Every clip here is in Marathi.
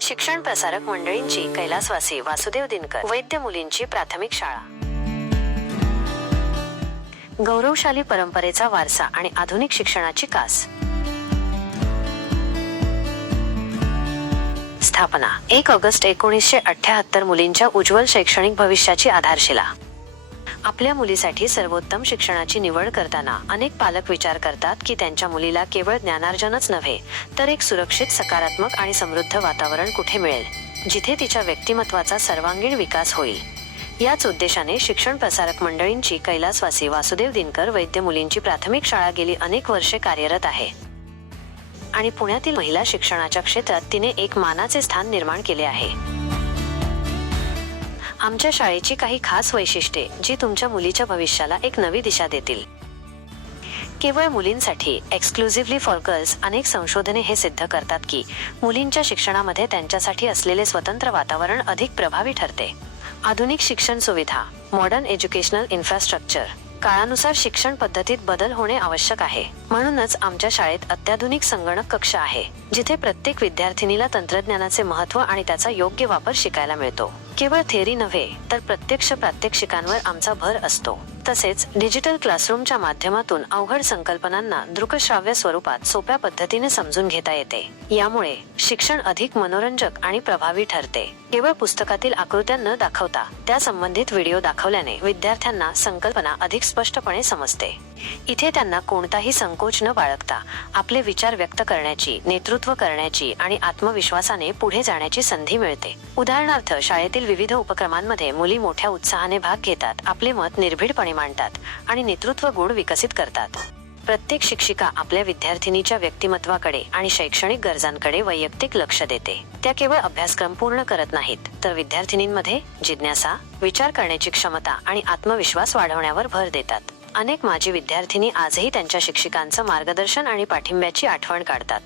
शिक्षण प्रसारक मंडळींची कैलासवासी वासुदेव दिनकर वैद्य मुलींची प्राथमिक शाळा. गौरवशाली परंपरेचा वारसा आणि आधुनिक शिक्षणाची कास. स्थापना 1 ऑगस्ट 1978. मुलींच्या उज्ज्वल शैक्षणिक भविष्याची आधारशिला. आपल्या मुलीसाठी सर्वोत्तम शिक्षणाची निवड करताना अनेक पालक विचार करतात की त्यांच्या मुलीला केवळ ज्ञानार्जनच नव्हे तर एक सुरक्षित, सकारात्मक आणि समृद्ध वातावरण कुठे मिळेल, जिथे तिच्या व्यक्तिमत्वाचा सर्वांगीण विकास होईल. याच उद्देशाने शिक्षण प्रसारक मंडळींची कैलासवासी वासुदेव दिनकर वैद्य मुलींची प्राथमिक शाळा गेली अनेक वर्षे कार्यरत आहे आणि पुण्यातील महिला शिक्षणाच्या क्षेत्रात तिने एक मानाचे स्थान निर्माण केले आहे. आमच्या शाळेची काही खास वैशिष्ट्ये जी तुमच्या मुलीच्या भविष्याला एक नवी दिशा देतील. केवळ मुलींसाठी, एक्सक्लुझिव्हली फॉर गर्ल्स. अनेक संशोधने हे सिद्ध करतात की मुलींच्या शिक्षणामध्ये त्यांच्यासाठी असलेले स्वतंत्र वातावरण अधिक प्रभावी ठरते. आधुनिक शिक्षण सुविधा, मॉडर्न एज्युकेशनल इन्फ्रास्ट्रक्चर. काळानुसार शिक्षण पद्धतीत बदल होणे आवश्यक आहे. म्हणूनच आमच्या शाळेत अत्याधुनिक संगणक कक्ष आहे, जिथे प्रत्येक विद्यार्थिनीला तंत्रज्ञानाचे महत्त्व आणि त्याचा योग्य वापर शिकायला मिळतो. केवळ थेअरी नव्हे तर प्रत्यक्ष प्रात्यक्षिकांवर आमचा भर असतो. तसेच डिजिटल क्लासरूमच्या माध्यमातून अवघड संकल्पनांना दृकश्राव्य स्वरूपात सोप्या पद्धतीने समजून घेता येते. यामुळे शिक्षण अधिक मनोरंजक आणि प्रभावी ठरते. केवळ पुस्तकातील आकृत्या न दाखवता त्या संबंधित व्हिडिओ दाखवल्याने विद्यार्थ्यांना संकल्पना अधिक स्पष्टपणे समजते. इथे त्यांना कोणताही संकोच न बाळगता आपले विचार व्यक्त करण्याची, नेतृत्व करण्याची आणि आत्मविश्वासाने पुढे जाण्याची संधी मिळते. उदाहरणार्थ, शाळेतील विविध उपक्रमांमध्ये मुली मोठ्या उत्साहाने भाग घेतात, आपले मत निर्भीडपणे मांडतात आणि नेतृत्व गुण विकसित करतात. प्रत्येक शिक्षिका आपल्या विद्यार्थिनीच्या व्यक्तिमत्वाकडे आणि शैक्षणिक गरजांकडे वैयक्तिक लक्ष देते. त्या केवळ अभ्यासक्रम पूर्ण करत नाहीत तर विद्यार्थिनींमध्ये जिज्ञासा, विचार करण्याची क्षमता आणि आत्मविश्वास वाढवण्यावर भर देतात. अनेक माजी विद्यार्थिनी आजही त्यांच्या शिक्षिकांचं मार्गदर्शन आणि पाठिंब्याची आठवण काढतात.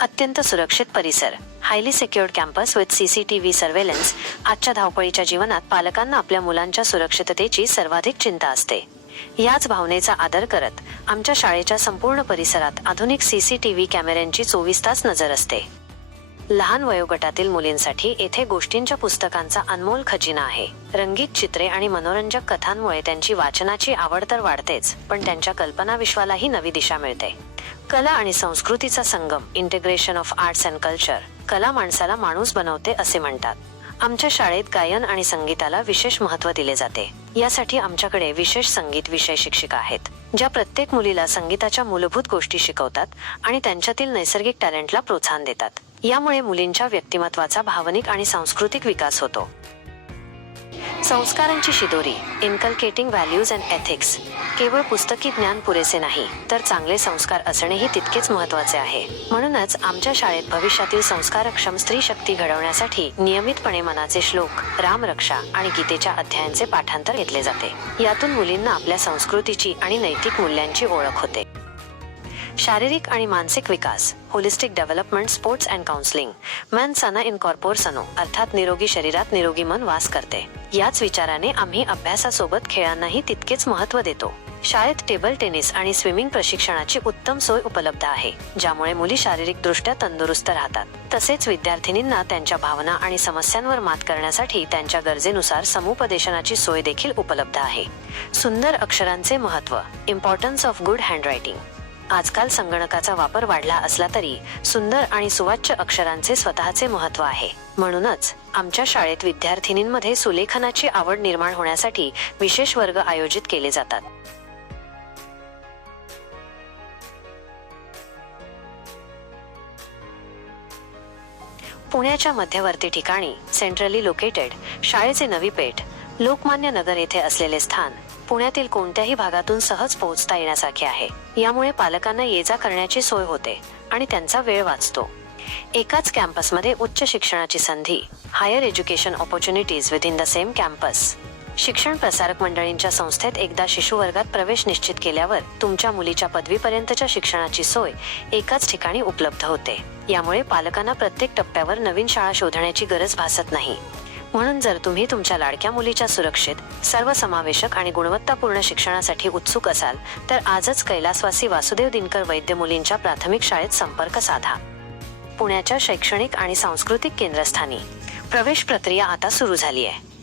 अत्यंत सुरक्षित परिसर, highly secured campus with CCTV surveillance. आजच्या धावपळीच्या जीवनात पालकांना आपल्या मुलांच्या सुरक्षिततेची सर्वाधिक चिंता असते. याच भावनेचा आदर करत आमच्या शाळेच्या संपूर्ण परिसरात आधुनिक CCTV कॅमेऱ्यांची 24 तास नजर असते. लहान वयोगटातील मुलींसाठी येथे गोष्टींच्या पुस्तकांचा अनमोल खजिना आहे. रंगीत चित्रे आणि मनोरंजक कथांमुळे त्यांची वाचनाची आवड तर वाढतेच, पण त्यांच्या कल्पनाविश्वालाही नवी दिशा मिळते. कला आणि संस्कृतीचा संगम, integration of arts and culture. कला माणसाला माणूस बनवते असे म्हणतात. आमच्या शाळेत गायन आणि संगीताला विशेष महत्त्व दिले जाते. यासाठी आमच्याकडे विशेष संगीत विषय शिक्षिका आहेत, ज्या प्रत्येक मुलीला संगीताच्या मूलभूत गोष्टी शिकवतात आणि त्यांच्यातील नैसर्गिक टॅलेंटला प्रोत्साहन देतात. यामुळे मुलींच्या व्यक्तिमत्वाचा भावनिक आणि सांस्कृतिक विकास होतो. संस्कारांची शिदोरी, इनकल्केटिंग व्हॅल्यूज अँड एथिक्स. केवळ पुस्तकी ज्ञान पुरेसे नाही तर चांगले संस्कार असणेही तितकेच महत्त्वाचे आहे. म्हणूनच आमच्या शाळेत भविष्यातील संस्कारक्षम स्त्री शक्ती घडवण्यासाठी नियमितपणे मनाचे श्लोक, रामरक्षा आणि गीतेच्या अध्यायांचे पाठांतर घेतले जाते. यातून मुलींना आपल्या संस्कृतीची आणि नैतिक मूल्यांची ओळख होते. शारीरिक आणि मानसिक विकास, holistic development, sports and counselling. मन सना इन कॉर्पोर सनो, अर्थात निरोगी शरीरात निरोगी मन वास करते. याच विचाराने आम्ही अभ्यासासोबत खेळांनाही तितकेच महत्त्व देतो. शाळेत टेबल टेनिस आणि स्विमिंग प्रशिक्षणाची उत्तम सोय उपलब्ध आहे, ज्यामुळे मुली शारीरिकदृष्ट्या तंदुरुस्त राहतात. तसेच विद्यार्थिनींना त्यांच्या भावना आणि समस्यांवर मात करण्यासाठी त्यांच्या गरजेनुसार समुपदेशनाची सोय देखील उपलब्ध आहे. सुंदर अक्षरांचे महत्त्व, इम्पॉर्टन्स ऑफ गुड हँडरायटिंग. आजकाल संगणकाचा वापर वाढला असला तरी सुंदर आणि सुवाच्य अक्षरांचे स्वतःचे महत्त्व आहे. म्हणूनच आमच्या शाळेत विद्यार्थिनींमध्ये सुलेखनाची आवड निर्माण होण्यासाठी विशेष वर्ग आयोजित केले जातात. पुण्याच्या मध्यवर्ती ठिकाणी, सेंट्रली लोकेटेड, शाळेचे नवी पेठ, लोकमान्य नगर येथे असलेले स्थान पुण्यातील कोणत्याही भागातून सहज पोहोचता येण्यासारखे आहे. यामुळे पालकांना ये-जा करण्याची सोय होते आणि त्यांचा वेळ वाचतो. एकाच कॅम्पसमध्ये उच्च शिक्षणाची संधी, higher education opportunities within the same campus. शिक्षण प्रसारक मंडळींच्या संस्थेत एकदा शिशुवर्गात प्रवेश निश्चित केल्यावर तुमच्या मुलीच्या पदवीपर्यंतच्या शिक्षणाची सोय एकाच ठिकाणी उपलब्ध होते. यामुळे पालकांना प्रत्येक टप्प्यावर नवीन शाळा शोधण्याची गरज भासत नाही. म्हणून जर तुम्ही तुमच्या लाडक्या मुलीच्या सुरक्षित, सर्वसमावेशक आणि गुणवत्तापूर्ण शिक्षणासाठी उत्सुक असाल तर आजच कैलासवासी वासुदेव दिनकर वैद्य मुलींच्या प्राथमिक शाळेत संपर्क साधा. पुण्याच्या शैक्षणिक आणि सांस्कृतिक केंद्रस्थानी प्रवेश प्रक्रिया आता सुरू झाली आहे.